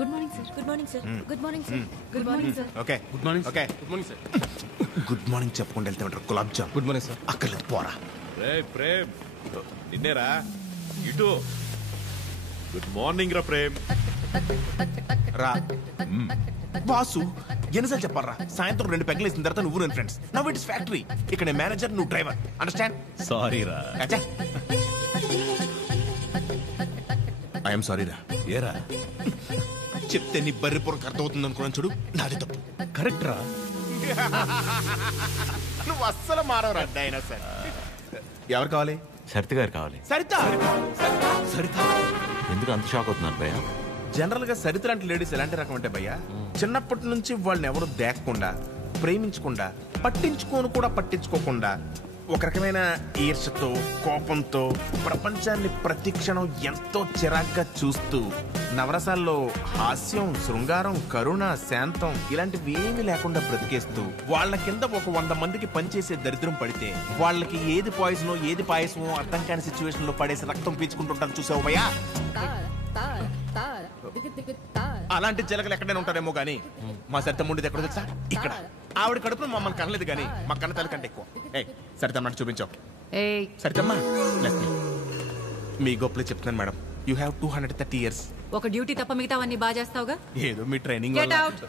Good morning sir. Good morning sir. Good morning sir. Good morning sir. Okay good morning. Okay good morning sir. Good morning చెప్పుకుంటూ వెళ్తే ఉంటారు gulab jam. Good morning sir. అక్కర్లేదు పోరా. ప్రేమ్ నిన్నేరా ఇటు. Good morning రా ప్రేమ్. రా బాసు ఎన్నిసార్లు చెప్పారా సాయంత్రం 2 పెగ్గలు వేసిన తర్వాత నువ్వు నేను friends. Now it is factory. ఇక్కడ నేను మేనేజర్, నువ్వు డ్రైవర్. అండర్స్టాండ్? సారీ రా. ఐఎమ్ సారీ రా. ఏరా చెప్తే నీ బర్రి పొరకు అర్థమవుతుంది అనుకున్నాను చూడు, నాది తప్పు. కరెక్ట్ రా. నువ్వు అస్సలు మారవరా డైనోసార్. ఎవరు కావాలి? సరిత గారు కావాలి. సరిత. సరిత ఎందుకు అంత షాక్ అవుతున్నారు భయ్య? జనరల్ గా సరిత లాంటి లేడీస్ ఎలాంటి రకం అంటే భయ్యా, చిన్నప్పటి నుంచి వాళ్ళని ఎవరు దేకకుండా, ప్రేమించకుండా, పట్టించుకోకుండా ఒక రకమైన ఈర్షతో, కోపంతో ప్రపంచాన్ని ప్రతి క్షణం ఎంతో చిరాగ్గా చూస్తూ నవరసాల్లో హాస్యం, శృంగారం, కరుణ, శాంతం ఇలాంటివి ఏమీ లేకుండా బ్రతికేస్తూ వాళ్ళ కింద ఒక 100 మందికి పనిచేసే దరిద్రం పడితే వాళ్ళకి ఏది పాయిజనో ఏది పాయసమో అర్థం కాని సిచ్యువేషన్ లో పడేసి రక్తం పీల్చుకుంటుంటారు. చూసావు భయ్యా? అలాంటి జలగలు ఎక్కడైనా ఉంటారేమో గానీ మా సరిత ముండిది ఎక్కడ తెలుసా? ఇక్కడ. ఆవిడ కడుపును మమ్మల్ని కనలేదు కానీ మా కన్న తల్లి కంటే ఎక్కువ. సరితమ్మ చూపించావు. సరితమ్మా మీ గొప్పలు చెప్తున్నాను మేడం. You have 230 years. ఒక డ్యూటీ తప్ప మిగతావన్నీ బాగా చేస్తావుగా. ఏదో మీ ట్రైనింగ్ Get out.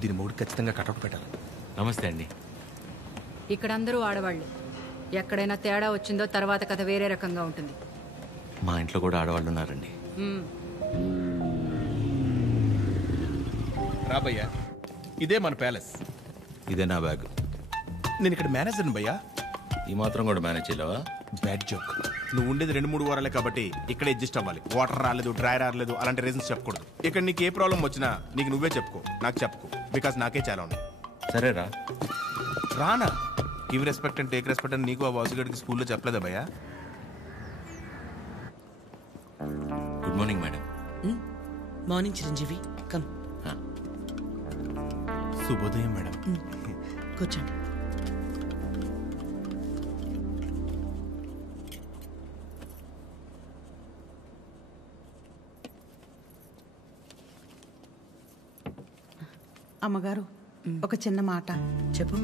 దీని మూడు ఖచ్చితంగా కటౌట్ పెట్టాలి. నమస్తే అండి. ఇక్కడ అందరూ ఆడవాళ్ళు. ఎక్కడైనా తేడా వచ్చిందో తర్వాత కథ వేరే రకంగా ఉంటుంది. మా ఇంట్లో కూడా ఆడవాళ్ళు ఉన్నారండి. రాబయ్యా, ఇదే మన ప్యాలెస్. ఇదే నా బ్యాగ్. నేను ఇక్కడ మేనేజర్ని భయ్యా. ఈ మాత్రం కూడా మేనేజ్ చేయలేవా? Bad joke. నువ్వు ఉండేది 2-3 వారాలే కాబట్టి ఇక్కడ అడ్జస్ట్ అవ్వాలి. వాటర్ రాలేదు, డ్రై రాలేదు అలాంటి రీజన్స్ చెప్పకూడదు. ఇక్కడ నీకు ఏ ప్రాబ్లం వచ్చినా నీకు నువ్వే చెప్పుకో, నాకు చెప్పుకో. బికాస్ నాకే చాలా ఉన్నాయి. సరేరా. రానా? Give respect and take respect అని నీకు ఆ వాసుగడికి స్కూల్లో చెప్పలేదా భయ్యా? Good morning madam. Morning Chiranjeevi. Come. శుభోదయం మేడం. కూర్చోండి. అమ్మగారు, ఒక చిన్న మాట. చెప్పు.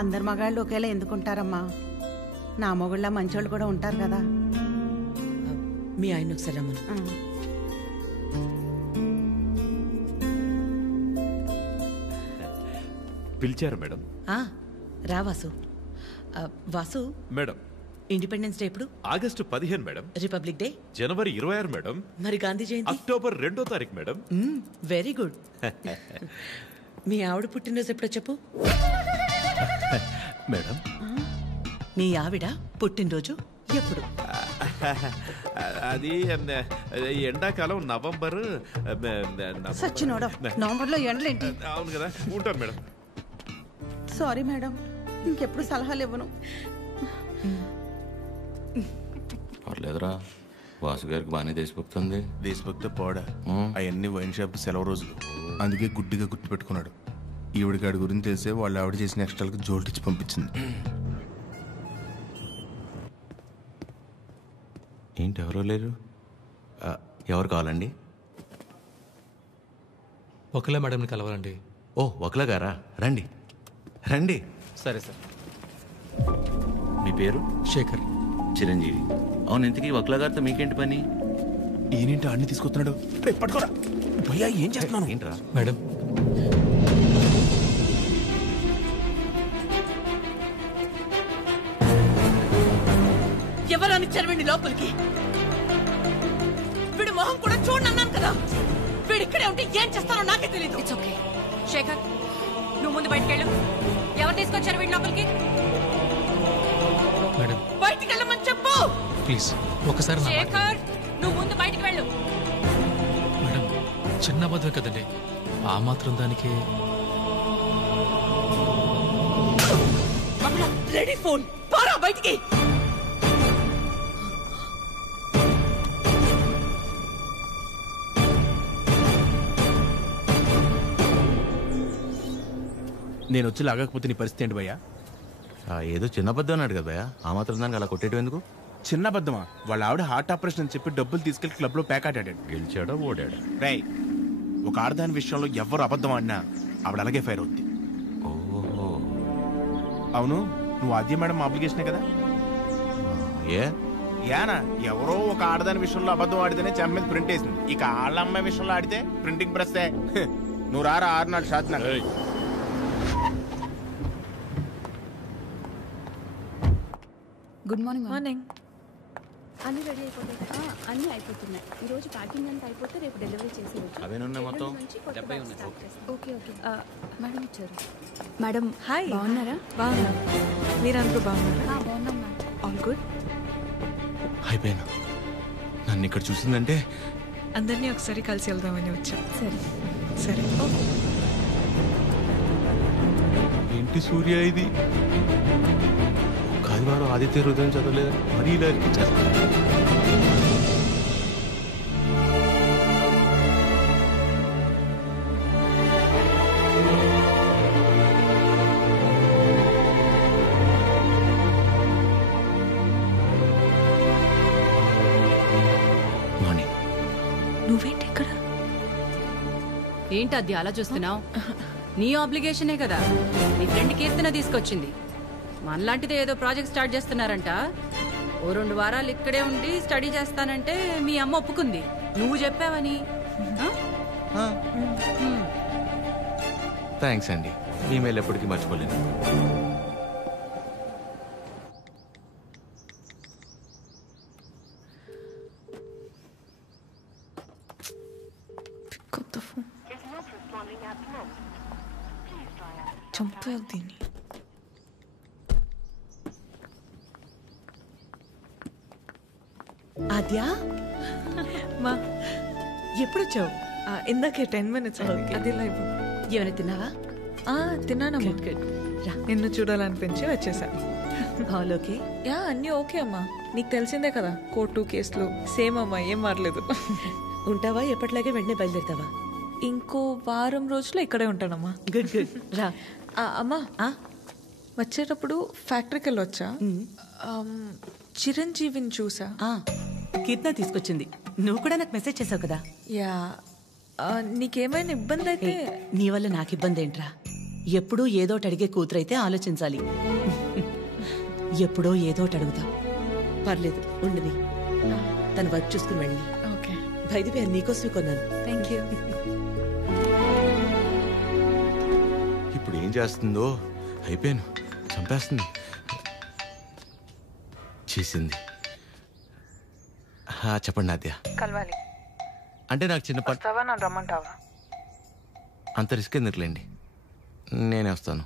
అందరు మగాళ్ళు ఒకేలా ఎందుకుంటారమ్మా? నా మొగుళ్ళ మంచోళ్ళు కూడా ఉంటారు కదా. మీ ఆయన ఒకసారి రమ్మను. పిలిచారు మేడం. రా వాసు. వాసు, మేడం ఇండిపెండెన్స్ డే ఎప్పుడు? August 15 madam. రిపబ్లిక్ డే జనవరి 26 మేడం. మరి గాంధీ జయంతి? అక్టోబర్ 2వ తారీఖు మేడం. Very good. మీ ఆవిడ పుట్టినరోజు ఎప్పుడో చెప్పు. మేడం మీ ఆవిడ పుట్టినరోజు ఎప్పుడు? అది ఎండాకాలం నవంబర్. సచ్చినోడా, నవంబర్లో ఎండలేంటి? అవును కదా, ఉంటాను మేడం. సారీ మేడం, ఇంకెప్పుడు సలహాలు ఇవ్వను. పర్లేదురా, వాసు గారికి బాగానే దేశభక్తుంది. దేశభక్తి పోడా, అవన్నీ వైన్ షాప్ సెలవు రోజులు. అందుకే గుడ్డిగా గుర్తుపెట్టుకున్నాడు. ఈవిడికాడి గురించి తెలిసే వాళ్ళు ఆవిడ చేసిన ఎక్స్ట్రాలకు జోల్టిచ్చి పంపించింది. ఏంటి ఎవరో లేరు? ఎవరు కావాలండి? ఒకలే మేడంని కలవాలండి. ఓ ఒకలా గారా, రండి రండి. సరే సార్. మీ పేరు? శేఖర్. చిరంజీవి. అవును, ఇంతకీ ఒకలా గారితో మీకేంటి పని? ఈయనేంటి అన్ని తీసుకొస్తున్నాడు? పట్టుకోరా భయ్యా, ఏం చేస్తున్నాను? ఏంట్రా మేడం? ఎవరని చదివండి లోపలికి. వీడు మొహం కూడా చూడన్నాను కదా. వీడు ఇక్కడే ఉంటే ఏం చేస్తారో నాకే తెలియదు. It's okay. శేఖర్, నువ్వు ముందు బయటకెళ్ళు. ఎవరు తీసుకొచ్చారు వీడి లోపలికి? మేడం బయటికి వెళ్ళమని చెప్పు. ప్లీజ్ ఒకసారి. శేఖర్, నువ్వు ముందు బయటికి వెళ్ళు. మేడం చిన్న అబద్ధం కదండి, ఆ మాత్రం దానికి. రెడీ ఫోన్ పారా బయటికి. నేను వచ్చి లాగకపోతే నీ పరిస్థితి ఏంటి భయ్యా? ఏదో చిన్న అబద్ధం అన్నాడు కదా భయ్యా, ఆ మాత్రం దానికి అలా కొట్టేయడం ఎందుకు? చిన్న అబద్ధమా? వాళ్ళ ఆవిడ హార్ట్ ఆపరేషన్ అని చెప్పి డబ్బులు తీసుకెళ్లి క్లబ్ లో ప్యాక్ ఆడాడు. గెలిచాడా ఓడాడా? రై, ఒక ఆడదాని విషయంలో ఎవరు అబద్ధం ఆడినా ఆవిడ అలాగే ఫైర్ అవుద్ది. ఓహో. అవును, నువ్వు ఆద్య మేడం అప్లికేషనే కదా? ఏ యానా ఎవరో ఒక ఆడదాని విషయంలో అబద్ధం ఆడితేనే చెమ్మ మీద ప్రింట్ వేసింది. ఇక ఆళ్ళ అమ్మాయి విషయంలో ఆడితే ప్రింటింగ్ ప్రెస్. నువ్వు రారా 6 నాలుగు షాట్ నాకు. Good morning morning. అన్ని రెడీ అయిపోతాయి. అన్నీ అయిపోతున్నాయి. ఈరోజు ప్యాకింగ్ అంతా అయిపోతే రేపు డెలివరీ చేసేయచ్చు. అవేనున్నాయి మొత్తం? Okay okay. మేడం ఇచ్చారు. Madam hi. బాగున్నారా? బాగున్నా. మీరందరూ బాగున్నారా? బాగున్నాం మ్యామ్. All good. అయిపోయాను. నన్ను ఇక్కడ చూసిందంటే అందరినీ ఒకసారి కలిసి వెళ్దామని వచ్చా. సరే సరే. ఏంటి సూర్య ఇది? ఆదివారం ఆదిత్య హృదయం చదవలేదు, మరీ ఇలా ఇచ్చారు. మార్నింగ్. నువ్వేంటి ఇక్కడ? ఏంటి అది అలా చూస్తున్నావు? నీ ఆబ్లిగేషనే కదా నీ ఫ్రెండ్ కీర్తన తీసుకొచ్చింది. మనలాంటిది ఏదో ప్రాజెక్ట్ స్టార్ట్ చేస్తున్నారంట. ఓ 2 వారాలు ఇక్కడే ఉండి స్టడీ చేస్తానంటే మీ అమ్మ ఒప్పుకుంది. నువ్వు చెప్పావని. థ్యాంక్స్ అండి. ఈమెయిల్ ఎప్పటికీ మర్చిపోలేను. చంపావు దీన్ని. ఆద్యా, మా ఎప్పుడొచ్చావు? ఇందాకే 10 minutes Okay. అది లైవ్. ఏమైనా తిన్నావా? తిన్నానమ్మా. గుడ్. రా. నిన్ను చూడాలనిపించి వచ్చేసా. All okay? యా, అన్నీ ఓకే అమ్మా. నీకు తెలిసిందే కదా, కోర్టు కేసులు సేమ్ అమ్మా, ఏం మారలేదు. ఉంటావా? ఎప్పటిలాగే వెంటనే బయలుదేరుతావా? ఇంకో వారం రోజులు ఇక్కడే ఉంటానమ్మా. Good good. రా. అమ్మా, వచ్చేటప్పుడు ఫ్యాక్టరీకి వెళ్ళొచ్చా? చిరంజీవిని చూసా. కీర్తన తీసుకొచ్చింది. నువ్వు కూడా నాకు మెసేజ్ చేసావు కదా? యా. నీకేమైనా ఇబ్బంది అయితే? నీ వల్ల నాకు ఇబ్బంది ఏంట్రా? ఎప్పుడూ ఏదోటి అడిగే కూతురైతే ఆలోచించాలి. ఎప్పుడో ఏదోటి అడుగుతాం. పర్లేదు, ఉండని. తన వర్క్ చూసుకుని వెళ్ళి. ఓకే. బయట పేరు నీకోసమే కొన్నాను. Thank you. ఇప్పుడు ఏం చేస్తుందో? అయిపోయాను. చంపేస్తుంది. చేసింది. చెప్పండి నాద్య. కలవాలి అంటే నాకు చిన్న పని. వస్తావా? నన్ను రమ్మంటావా? అంత రిస్క్ ఎందుకులేండి, నేనే వస్తాను.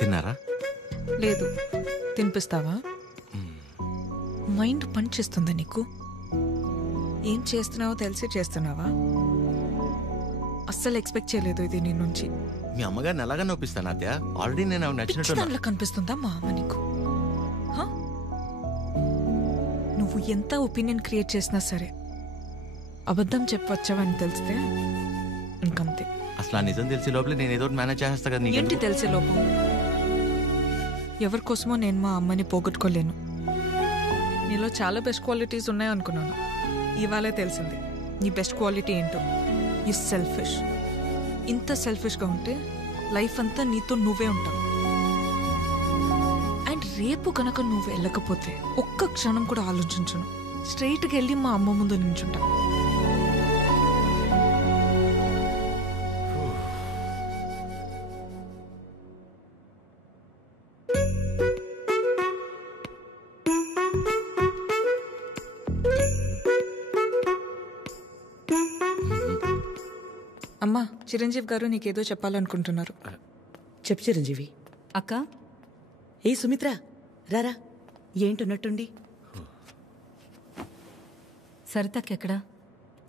తిన్నారా? లేదు. తినిపిస్తావా? మైండ్ పని చేస్తుందా నీకు? ఏం చేస్తున్నావో తెలిసి చేస్తున్నావా? అస్సలు ఎక్స్పెక్ట్ చేయలేదు ఇది నీ నుంచి. మీ అమ్మగారిని ఎలాగా నొప్పిస్తాను అత్య? ఆల్రెడీ నేను ఆవిడ నచ్చినట్టు. దాంట్లో కనిపిస్తుందా మా అమ్మ నీకు? నువ్వు ఎంత ఒపీనియన్ క్రియేట్ చేసినా సరే అబద్ధం చెప్పవచ్చావని తెలిస్తే ఇంకంతే. అసలు ఆ నిజం తెలిసే లోపలే నేను ఏదో మేనేజ్ చేస్తా కదా. ఏంటి తెలిసే లోపం? ఎవరి కోసమో నేను మా అమ్మని పోగొట్టుకోలేను. నీలో చాలా బెస్ట్ క్వాలిటీస్ ఉన్నాయనుకున్నాను. ఇవాళే తెలిసింది నీ బెస్ట్ క్వాలిటీ ఏంటో. ఈ సెల్ఫిష్. ఇంత సెల్ఫిష్గా ఉంటే లైఫ్ అంతా నీతో నువ్వే ఉంటావు. అండ్ రేపు కనుక నువ్వు వెళ్ళకపోతే ఒక్క క్షణం కూడా ఆలోచించను. స్ట్రైట్గా వెళ్ళి మా అమ్మ ముందు నించుంటా. అమ్మా, చిరంజీవి గారు నీకేదో చెప్పాలనుకుంటున్నారు. చెప్పు చిరంజీవి. అక్క, ఏ సుమిత్ర, రారా. ఏంటున్నట్టుండి? సరితక్కెక్కడా?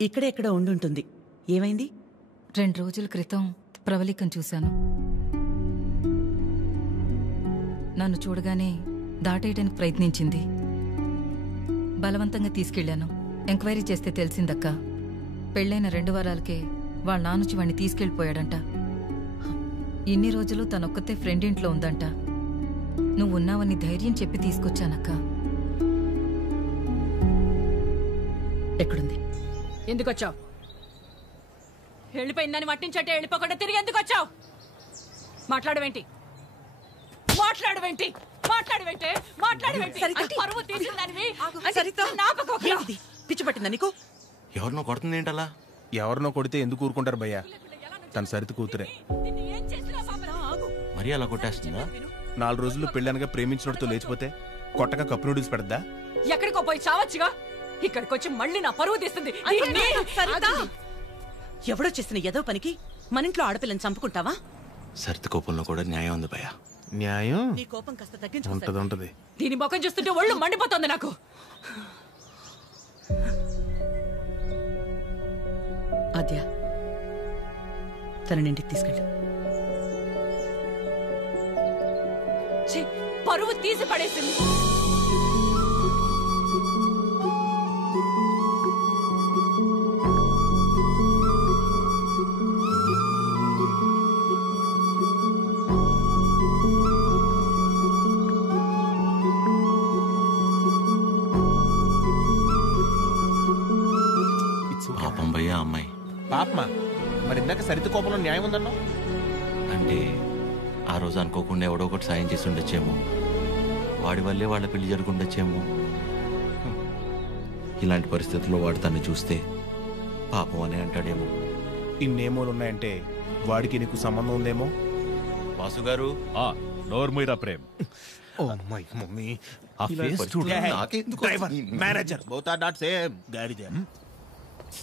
ఇక్కడే ఎక్కడ ఉండుంటుంది. ఏమైంది? 2 రోజుల క్రితం ప్రవళికను చూశాను. నన్ను చూడగానే దాటేయడానికి ప్రయత్నించింది. బలవంతంగా తీసుకెళ్లాను. ఎంక్వైరీ చేస్తే తెలిసిందక్క, పెళ్ళైన 2 వారాలకే వాళ్ళ నానుచి వాణ్ణి తీసుకెళ్ళిపోయాడంట. ఇన్ని రోజులు తనొక్కతే ఫ్రెండ్ ఇంట్లో ఉందంట. నువ్వున్నావని ధైర్యం చెప్పి తీసుకొచ్చానక్క. ఎక్కడుంది? ఎందుకు వచ్చావు? వెళ్ళిపోయిందని మట్టించట్టే వెళ్ళిపోకుండా తిరిగి ఎందుకు వచ్చావు? మాట్లాడవేంటి? మాట్లాడవేంటి? మాట్లాడవేంటి? మాట్లాడవేంటి? పరువు తీసిందానివి. ఏంటిది? పిచ్చి పట్టిందా నీకు? ఎవరినో కొడుతుంది ఏంటలా? ఎవరినో కొడితే ఎందుకు ఊరుకుంటారు భయ్యా? తన సరిత కూతురే. మరీ అలా కొట్టేస్తుందా? 4 రోజుల్లో పెళ్ళనగా ప్రేమించినోడితో లేచిపోతే కొట్టగా కప్పు నూడిల్స్ పెడద్దా? ఎక్కడికో పోయి చావచ్చుగా. ఇక్కడికి వచ్చి మళ్ళీ నా పరువు తీస్తుంది. ఎవడో చేసిన ఏదో పనికి మన ఇంట్లో ఆడపిల్లని చంపుకుంటావా? సరిత కోపంలో కూడా న్యాయం ఉంది భయ్యా. న్యాయం నీ కోపం కాస్త తగ్గించుకుంటా. ఉంటది. దీని ముఖం చూస్తుంటే ఒళ్ళు మండిపోతుంది నాకు. ఆద్య, తనని ఇంటికి తీసుకెళ్ళు. పరువు తీసి పడేసింది. పాపం భయ్యా అమ్మాయి. పాపమా? మరి ఇందాక సరిత కోపంలో న్యాయం ఉందన్నా? అంటే ఆ రోజు అనుకోకుండా ఎవడో ఒకటి సాయం చేసి ఉండొచ్చేమో, వాడి వల్లే వాళ్ళ పెళ్లి జరుగుండొచ్చేమో. ఇలాంటి పరిస్థితుల్లో వాడు తను చూస్తే పాపం అని అంటాడేమో. ఇన్నేమోలు ఉన్నాయంటే వాడికి నీకు సంబంధం ఉందేమో. వాసు గారు, నోర్మీరా ప్రేమ్. ఓ మై మమ్మీ, ఆ ఫేస్ చూడు. Manager both are not same. గాడిద.